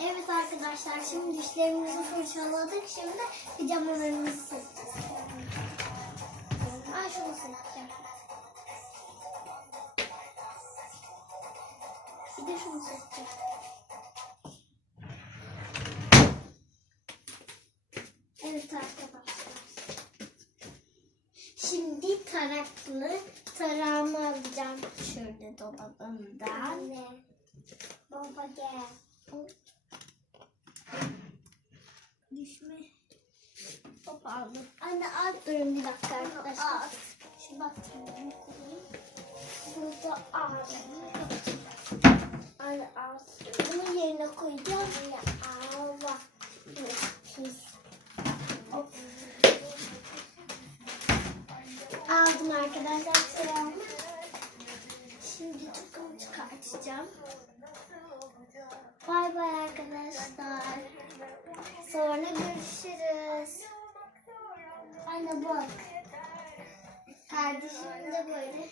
Evet arkadaşlar şimdi dişlerimizi fırçaladık. Şimdi pijamalarımızı seçeceğiz. Ay şunu seçeceğim. Bir de şunu seçeceğim. Evet arkadaşlar. Şimdi taraklı tarağımı alacağım şöyle dolabından. Anne. Baba gel. Düşme. Hop aldım. Anne at. Durun bir dakika arkadaşlar. At. Şu batırımı koyayım. Burada aldım. Anne at. Bunu yerine koyacağım. Anne Allah. Pis. Hop. Aldım arkadaşlar sıramı. Şimdi takımı çıkartacağım. Bay bay arkadaşlar. Sonra görüşürüz. Anne bak. Kardeşim de böyle.